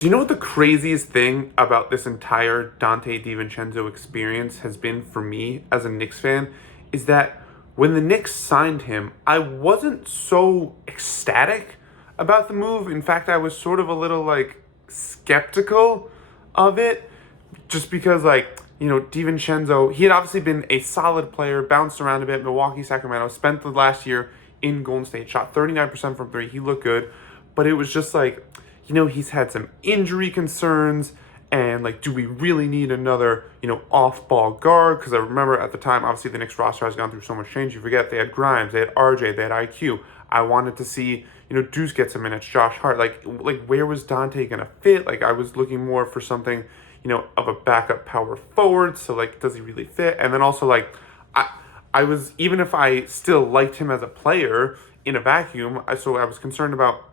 Do you know what the craziest thing about this entire Donte DiVincenzo experience has been for me as a Knicks fan? Is that when the Knicks signed him, I wasn't so ecstatic about the move. In fact, I was sort of a little skeptical of it just because DiVincenzo, he had obviously been a solid player, bounced around a bit, Milwaukee, Sacramento, spent the last year in Golden State, shot 39% from three. He looked good, but it was just he's had some injury concerns, and do we really need another, off-ball guard? Because I remember at the time, obviously the Knicks roster has gone through so much change. You forget they had Grimes, they had RJ, they had IQ. I wanted to see, Deuce get some minutes, Josh Hart. Where was Donte gonna fit? I was looking more for something, of a backup power forward. So does he really fit? And then also I was, even if I still liked him as a player in a vacuum, I was concerned about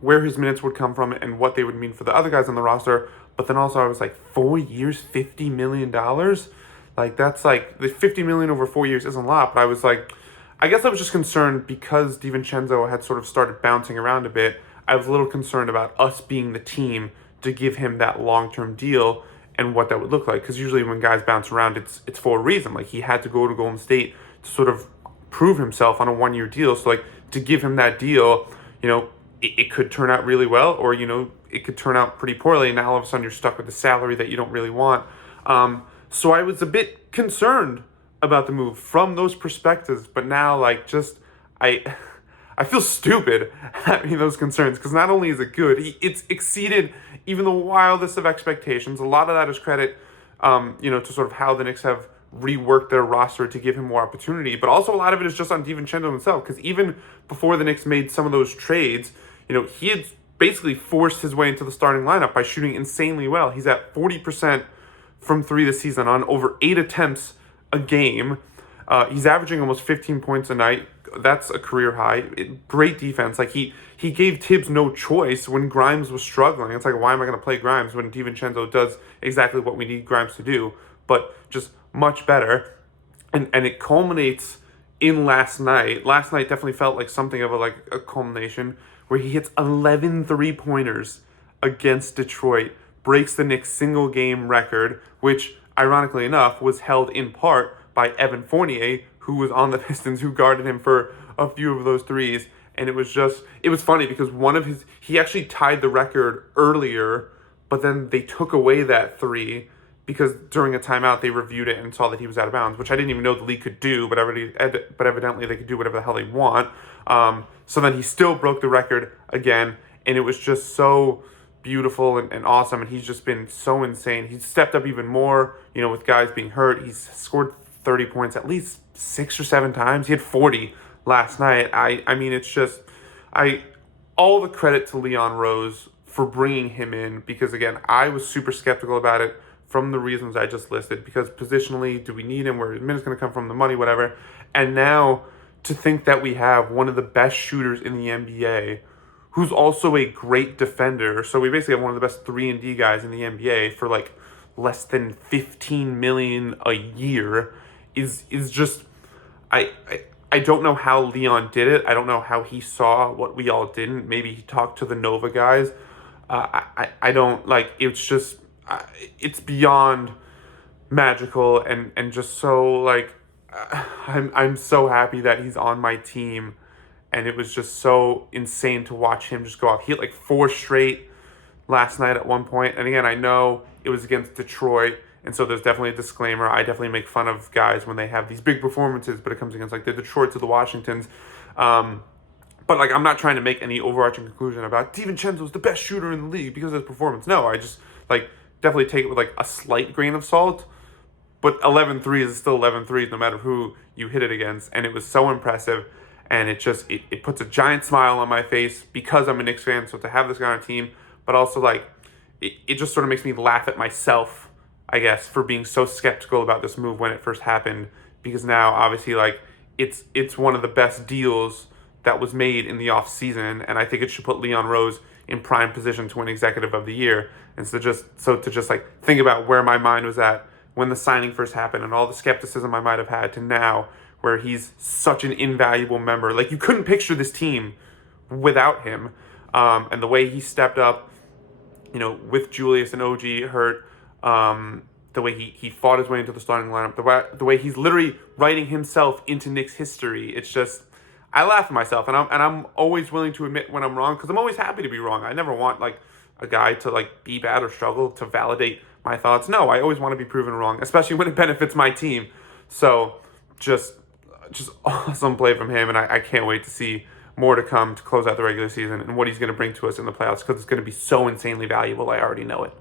where his minutes would come from and what they would mean for the other guys on the roster. But then also I was like, 4 years, $50 million? That's the $50 million over 4 years isn't a lot, but I guess I was just concerned because DiVincenzo had sort of started bouncing around a bit. I was a little concerned about us being the team to give him that long-term deal and what that would look like. Because usually when guys bounce around, it's for a reason. He had to go to Golden State to sort of prove himself on a 1 year deal. So to give him that deal, it could turn out really well, or it could turn out pretty poorly, and now all of a sudden you're stuck with a salary that you don't really want. So I was a bit concerned about the move from those perspectives, but now I I feel stupid having those concerns, because not only is it good, it's exceeded even the wildest of expectations. A lot of that is credit, to sort of how the Knicks have reworked their roster to give him more opportunity, but also a lot of it is just on DiVincenzo himself, because even before the Knicks made some of those trades, he had basically forced his way into the starting lineup by shooting insanely well. He's at 40% from three this season on over 8 attempts a game. He's averaging almost 15 points a night. That's a career high. Great defense. He gave Tibbs no choice when Grimes was struggling. It's why am I going to play Grimes when DiVincenzo does exactly what we need Grimes to do, but just much better. And it culminates in last night. Last night definitely felt like something of a culmination, where he hits 11 three-pointers against Detroit, breaks the Knicks single game record, which ironically enough was held in part by Evan Fournier, who was on the Pistons, who guarded him for a few of those threes. And it was funny because he actually tied the record earlier, but then they took away that three because during a timeout they reviewed it and saw that he was out of bounds, which I didn't even know the league could do, but evidently they could do whatever the hell they want. So then he still broke the record again, and it was just so beautiful and awesome, and he's just been so insane. He's stepped up even more, with guys being hurt. He's scored 30 points at least 6 or 7 times. He had 40 last night. I mean, it's just, all the credit to Leon Rose for bringing him in, because again, I was super skeptical about it from the reasons I just listed, because positionally, do we need him? Where his minutes going to come from? The money, whatever. And now to think that we have one of the best shooters in the NBA, who's also a great defender. So we basically have one of the best 3-and-D guys in the NBA for less than $15 million a year is just, I don't know how Leon did it. I don't know how he saw what we all didn't. Maybe he talked to the Nova guys. I don't it's just, it's beyond magical and just so I'm so happy that he's on my team, and it was just so insane to watch him just go off. He hit 4 straight last night at one point, and again, I know it was against Detroit, and so there's definitely a disclaimer. I definitely make fun of guys when they have these big performances, but it comes against the Detroits or the Washingtons. But I'm not trying to make any overarching conclusion about DiVincenzo's the best shooter in the league because of his performance. No, I just definitely take it with a slight grain of salt. But 11 threes is still 11 threes no matter who you hit it against, and it was so impressive. And it just it puts a giant smile on my face because I'm a Knicks fan. So to have this guy on a team, but also it just sort of makes me laugh at myself, I guess, for being so skeptical about this move when it first happened. Because now obviously it's one of the best deals that was made in the off season, and I think it should put Leon Rose in prime position to win Executive of the Year. And so to just think about where my mind was at when the signing first happened and all the skepticism I might have had to now, where he's such an invaluable member. You couldn't picture this team without him, and the way he stepped up with Julius and OG hurt, the way he fought his way into the starting lineup, the way he's literally writing himself into Knicks history. It's just, I laugh at myself, and I'm always willing to admit when I'm wrong, because I'm always happy to be wrong. I never want like a guy to like be bad or struggle to validate my thoughts. No, I always want to be proven wrong, especially when it benefits my team. So just awesome play from him, and I can't wait to see more to come to close out the regular season and what he's going to bring to us in the playoffs, because it's going to be so insanely valuable. I already know it.